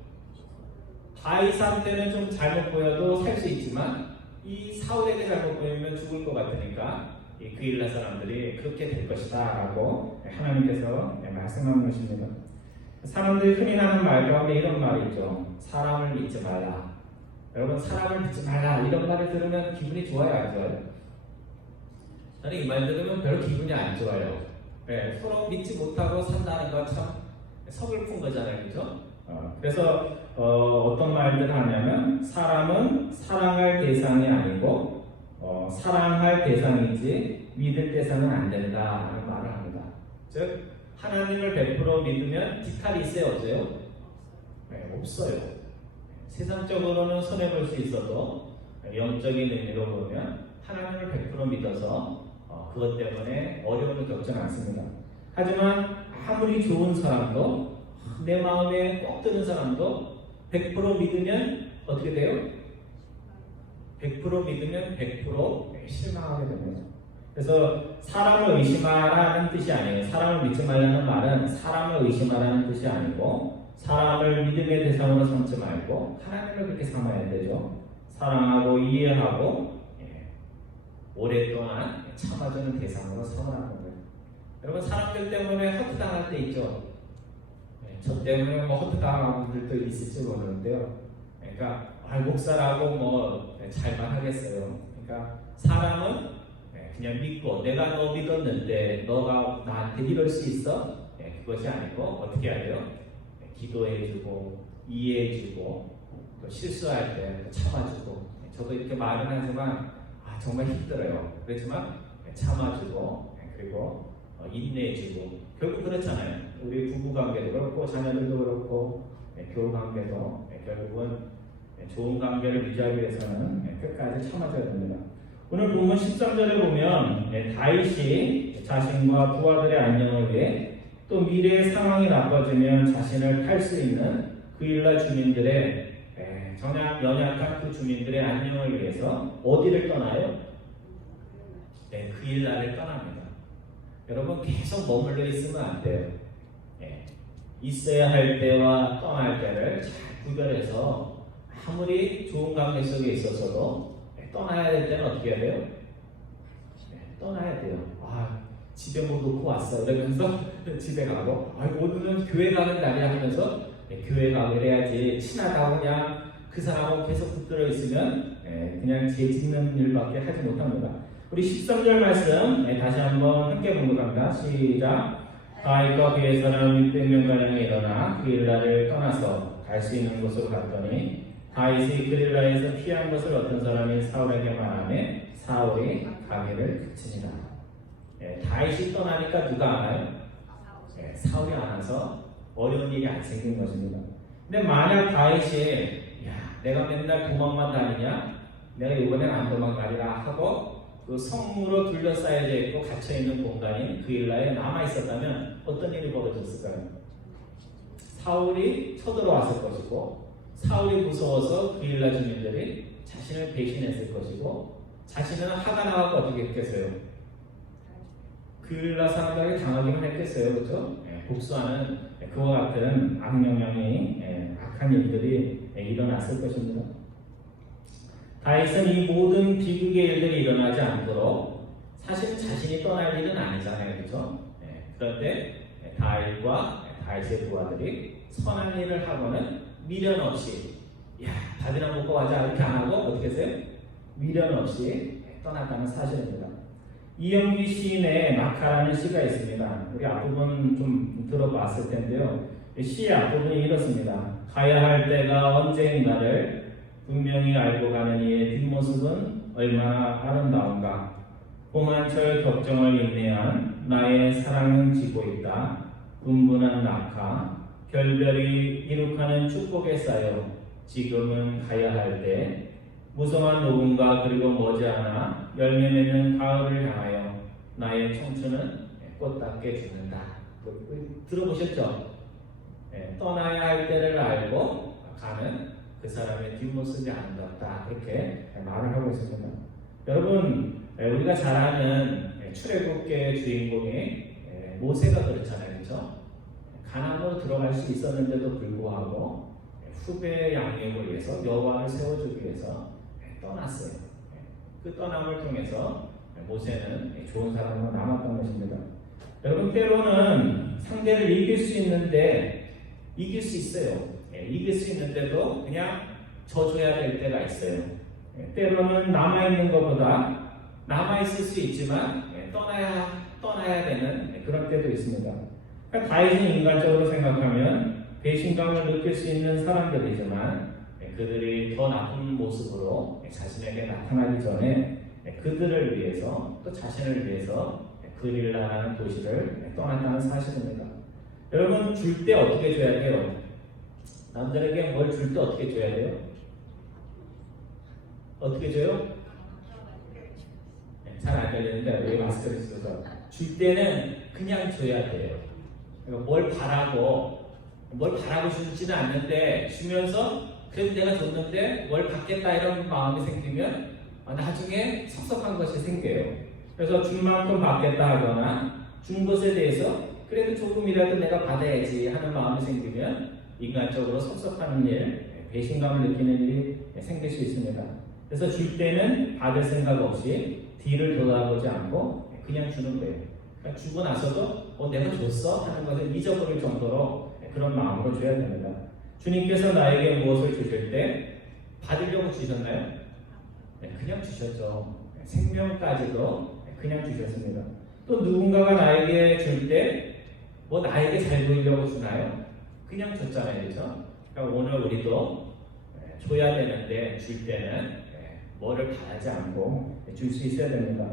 다윗한테는 좀 잘못 보여도 살 수 있지만 이 사울에게 잘못 보이면 죽을 것 같으니까 이 그일라 사람들이 그렇게 될 것이다 라고 하나님께서 말씀하는 것입니다. 사람들이 흔히 하는 말 가운데 이런 말이 있죠. 사람을 믿지 말라. 여러분, 사람을 믿지 말라 이런 말을 들으면 기분이 좋아요, 안 좋아요? 저는 이 말 들으면 별로 기분이 안 좋아요. 네, 서로 믿지 못하고 산다는 건 참 서글픈 거잖아요, 그죠? 그래서 어떤 말들 하냐면 사람은 사랑할 대상이 아니고 사랑할 대상이지 믿을 대상은 안 된다라는 말을 합니다. 즉 하나님을 100% 믿으면 뒷탈이 있어요, 없어요? 네, 없어요. 세상적으로는 손해볼 수 있어도 영적인 의미로 보면 하나님을 100% 믿어서 그것 때문에 어려움을 겪지 않습니다. 하지만 아무리 좋은 사람도 내 마음에 꼭 드는 사람도 100% 믿으면 어떻게 돼요? 100% 믿으면 100% 실망하게 됩니다. 그래서 사람을 의심하라는 뜻이 아니에요. 사람을 믿지 말라는 말은 사람을 의심하라는 뜻이 아니고 사람을 믿음의 대상으로 삼지 말고 하나님을 그렇게 삼아야 되죠. 사랑하고 이해하고 오랫동안 참아주는 대상으로 삼으라는 거예요. 여러분, 사람들 때문에 허투당할 때 있죠. 저 때문에 뭐 허투당하는 분들도 있을지 모르는데요. 그러니까 목사라고 뭐 잘만 하겠어요. 그러니까 사람은 그냥 믿고 내가 너 믿었는데 너가 나한테 이럴 수 있어? 그것이 아니고 어떻게 해야 돼요? 기도해주고 이해해주고 또 실수할 때 참아주고. 저도 이렇게 말은 하지만 정말 힘들어요. 그렇지만 참아주고 그리고 인내해주고 결국 그렇잖아요. 우리 부부관계도 그렇고 자녀들도 그렇고 교우관계도 결국은 좋은 관계를 유지하기 위해서는 끝까지 참아줘야 됩니다. 오늘 본문 13절에 보면 다윗이 자신과 부하들의 안녕을 위해 또 미래의 상황이 나빠지면 자신을 팔 수 있는 그일라 주민들의 연약한 그 주민들의 안녕을 위해서 어디를 떠나요? 그일라를 떠납니다. 여러분, 계속 머물러 있으면 안 돼요. 있어야 할 때와 떠날 때를 잘 구별해서 아무리 좋은 관계 속에 있어서도 떠나야 될 때는 어떻게 해야 돼요? 떠나야 돼요. 집에 뭐 놓고 왔어 이러면서 집에 가고 오늘은 교회 가는 날이야 하면서 교회 가고 해야지. 친하다고 그냥 그 사람하고 계속 붙들어 있으면 그냥 죄 짓는 일밖에 하지 못합니다. 우리 13절 말씀 다시 한번 함께 공부합니다. 시작. 다윗과 그의 사람 600명가량이 일어나 그일라를 떠나서 갈 수 있는 곳으로 갔더니 다윗이 그릴라에서 피한 것을 어떤 사람이 사울에게 말하며 사울이 가기를 그치니라. 다윗이 떠나니까 누가 알아요? 사울이 알아서 어려운 일이 안 생긴 것입니다. 근데 만약 다윗이 내가 맨날 도망만 다니냐? 내가 이번엔 안 도망가리라 하고 그 성무로 둘러싸여져 있고 갇혀있는 공간인 그일라에 남아있었다면 어떤 일이 벌어졌을까요? 사울이 쳐들어왔을 것이고 사울이 무서워서 그일라 주민들이 자신을 배신했을 것이고 자신은 화가 나고 어떻게 했겠어요? 그일라 사람들에게 당하기만 했겠어요. 그렇죠? 복수하는 그와 같은 악영향이 악한 일들이 일어났을 것입니다. 다윗은 이 모든 비극의 일들이 일어나지 않도록 사실 자신이 떠날 일은 아니잖아요. 그렇죠? 그런데 다윗과 다윗의 부하들이 선한 일을 하고는 미련 없이 밥이나 먹고 가자 이렇게 안 하고 어떻게 했어요? 미련 없이 떠났다는 사실입니다. 이영기 시인의 낙하라는 시가 있습니다. 우리 앞부분 좀 들어봤을 텐데요. 시의 앞부분이 이렇습니다. 가야 할 때가 언제인가를 분명히 알고 가는 이의 뒷모습은 얼마나 아름다운가. 봄한철 격정을 인내한 나의 사랑은 지고 있다. 분분한 낙하, 별별이 이룩하는 축복에 쌓여 지금은 가야 할 때 무성한 녹음과 그리고 머지않아 열매 맺는 가을을 향하여 나의 청춘은 꽃답게 죽는다. 들어보셨죠? 떠나야 할 때를 알고 가는 그 사람의 뒷모습이 아름답다. 그렇게 말을 하고 있습니다. 여러분, 우리가 잘 아는 출애굽기의 주인공이 모세가 그렇잖아요. 그렇죠? 가나안으로 들어갈 수 있었는데도 불구하고 후배 양육을 위해서 여호와를 세워주기 위해서 떠났어요. 그 떠남을 통해서 모세는 좋은 사람으로 남았던 것입니다. 여러분, 때로는 상대를 이길 수 있는데 이길 수 있어요. 이길 수 있는데도 그냥 져줘야 될 때가 있어요. 때로는 남아있는 것보다 남아있을 수 있지만 떠나야 되는 그런 때도 있습니다. 그러니까 다윗은 인간적으로 생각하면 배신감을 느낄 수 있는 사람들이지만 그들이 더 나쁜 모습으로 자신에게 나타나기 전에 그들을 위해서 또 자신을 위해서 그릴라라는 도시를 떠났다는 사실입니다. 여러분, 줄 때 어떻게 줘야 돼요? 남들에게 뭘 줄 때 어떻게 줘야 돼요? 어떻게 줘요? 잘 안 들리는데 왜 마스크를 쓰셔서 줄 때는 그냥 줘야 돼요. 그러니까 뭘 바라고 주지는 않는데 주면서 그래도 내가 줬는데 뭘 받겠다 이런 마음이 생기면 나중에 섭섭한 것이 생겨요. 그래서 준 만큼 받겠다 하거나 준 것에 대해서 그래도 조금이라도 내가 받아야지 하는 마음이 생기면 인간적으로 섭섭하는 일, 배신감을 느끼는 일이 생길 수 있습니다. 그래서 줄 때는 받을 생각 없이 뒤를 돌아보지 않고 그냥 주는 거예요. 그러니까 주고 나서도 내가 줬어 하는 것을 잊어버릴 정도로 그런 마음으로 줘야 됩니다. 주님께서 나에게 무엇을 주실 때 받으려고 주셨나요? 그냥 주셨죠. 생명까지도 그냥 주셨습니다. 또 누군가가 나에게 줄 때 나에게 잘 보이려고 주나요? 그냥 줬잖아요. 그렇죠? 그러니까 오늘 우리도 줘야 되는데 줄 때는 뭐를 바라지 않고 줄 수 있어야 됩니다.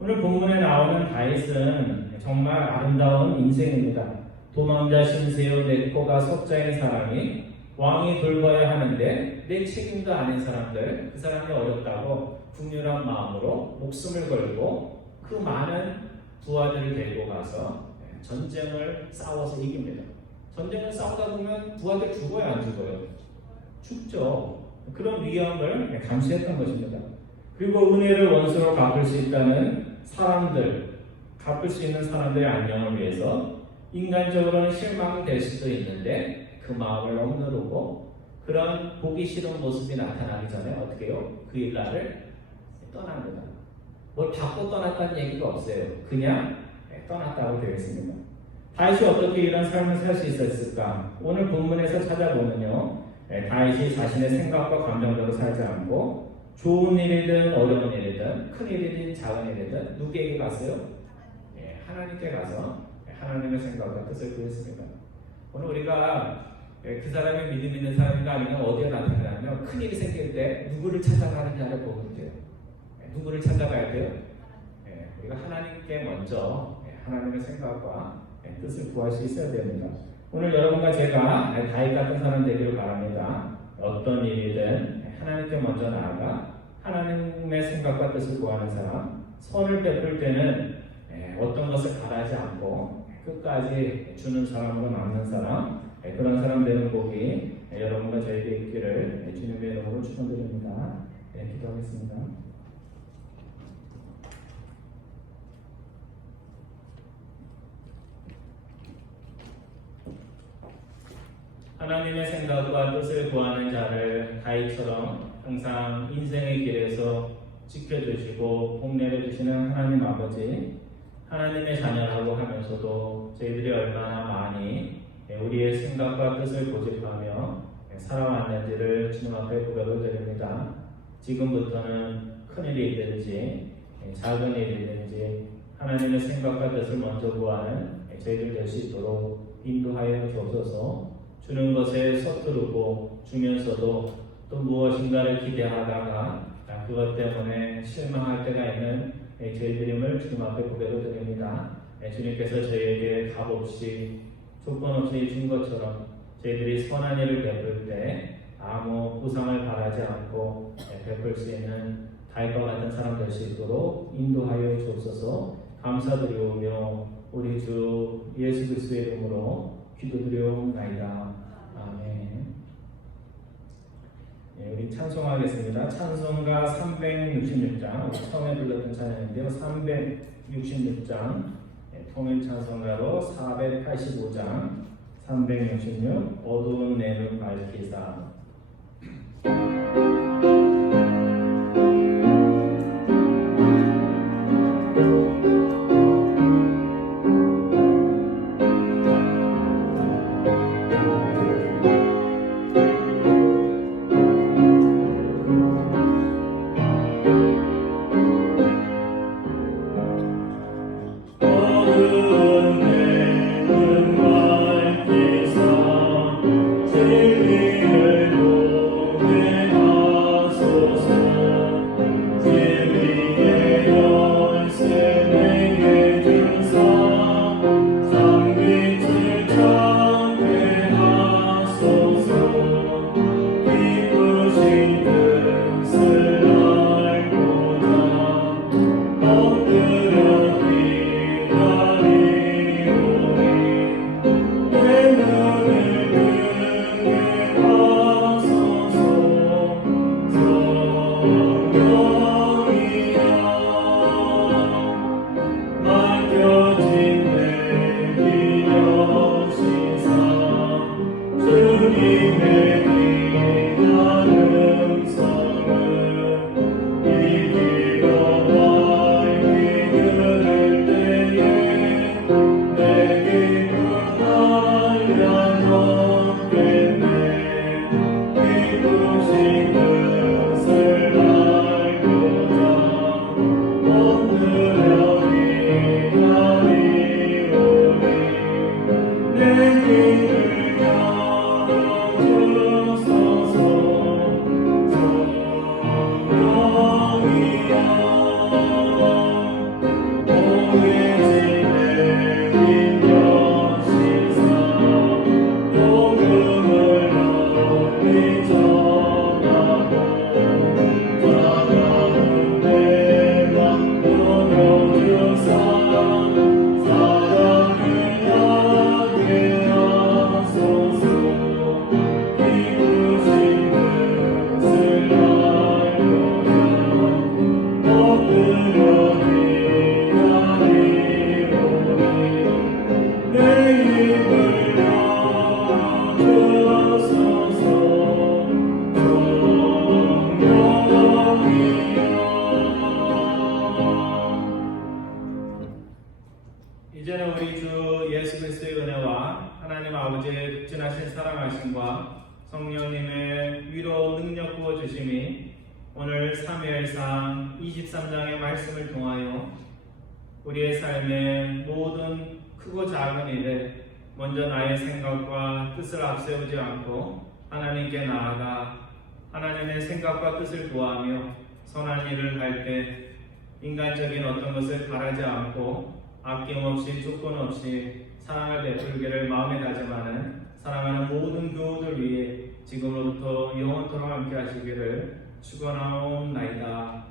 오늘 본문에 나오는 다윗은 정말 아름다운 인생입니다. 도망자 신세요 내 코가 석자인 사람이 왕이 돌봐야 하는데 내 책임도 아닌 사람들, 그 사람이 어렵다고 국률한 마음으로 목숨을 걸고 그 많은 부하들을 데리고 가서 전쟁을 싸워서 이깁니다. 전쟁을 싸우다 보면 부하들 죽어요, 안 죽어요? 죽죠. 그런 위험을 감수했던 것입니다. 그리고 은혜를 원수로 갚을 수 있다는 사람들, 갚을 수 있는 사람들의 안녕을 위해서 인간적으로는 실망될 수도 있는데 그 마음을 억누르고 그런 보기 싫은 모습이 나타나기 전에 어떻게 해요? 그 일날을 떠납니다. 뭘 받고 떠났다는 얘기가 없어요. 그냥 떠났다고 되어 있습니다. 다윗이 어떻게 이런 삶을 살 수 있었을까? 오늘 본문에서 찾아보면요, 다윗이 자신의 생각과 감정대로 살지 않고 좋은 일이든 어려운 일이든 큰 일이든 작은 일이든 누구에게 갔어요? 하나님께 가서 하나님의 생각과 뜻을 구했습니다. 오늘 우리가 그 사람이 믿음 있는 사람인가 아니면 어디에 나타나면 큰 일이 생길 때 누구를 찾아가느냐를 보면 돼요. 누구를 찾아가야 돼요? 우리가 하나님께 먼저 하나님의 생각과 뜻을 구할 수 있어야 됩니다. 오늘 여러분과 제가 다윗 같은 사람 되기를 바랍니다. 어떤 일이든 하나님께 먼저 나아가 하나님의 생각과 뜻을 구하는 사람, 선을 베풀 때는 어떤 것을 바라지 않고 끝까지 주는 사람으로 남는 사람, 그런 사람 되는 복이 여러분과 저에게 있기를 주님의 이름으로 축원드립니다. 기도하겠습니다. 하나님의 생각과 뜻을 구하는 자를 다윗처럼 항상 인생의 길에서 지켜주시고 복내려주시는 하나님 아버지, 하나님의 자녀라고 하면서도 저희들이 얼마나 많이 우리의 생각과 뜻을 고집하며 살아왔는지를 주님 앞에 고백을 드립니다. 지금부터는 큰 일이든지 작은 일이든지 하나님의 생각과 뜻을 먼저 구하는 저희들 될 수 있도록 인도하여 주옵소서. 주는 것에 서투르고 주면서도 또 무엇인가를 기대하다가 그것 때문에 실망할 때가 있는 저희들임을 주님 앞에 고백을 드립니다. 주님께서 저희에게 값없이 조건 없이 준 것처럼 저희들이 선한 일을 베풀 때 아무 보상을 바라지 않고 베풀 수 있는 달과 같은 사람 될 수 있도록 인도하여 주옵소서. 감사드리오며 우리 주 예수 그리스도의 이름으로 기도드리옵나이다. 아멘. 예, 우리 찬송하겠습니다. 찬송가 366장, 처음에 불렀던 찬양인데요. 366장, 통일 찬송가로 485장, 366, 어두운 내 눈 밝히사. 이제는 우리 주 예수 그리스도의 은혜와 하나님 아버지의 극진하신 사랑하심과 성령님의 위로 능력 부어 주심이 오늘 사무엘상 23장의 말씀을 통하여 우리의 삶의 모든 크고 작은 일에 먼저 나의 생각과 뜻을 앞세우지 않고 하나님께 나아가 하나님의 생각과 뜻을 구하며 선한 일을 할 때 인간적인 어떤 것을 바라지 않고 아낌없이 조건 없이 사랑을 베풀기를 마음에 다짐하는 사랑하는 모든 교우들 위해 지금으로부터 영원토록 함께 하시기를 축원하옵나이다.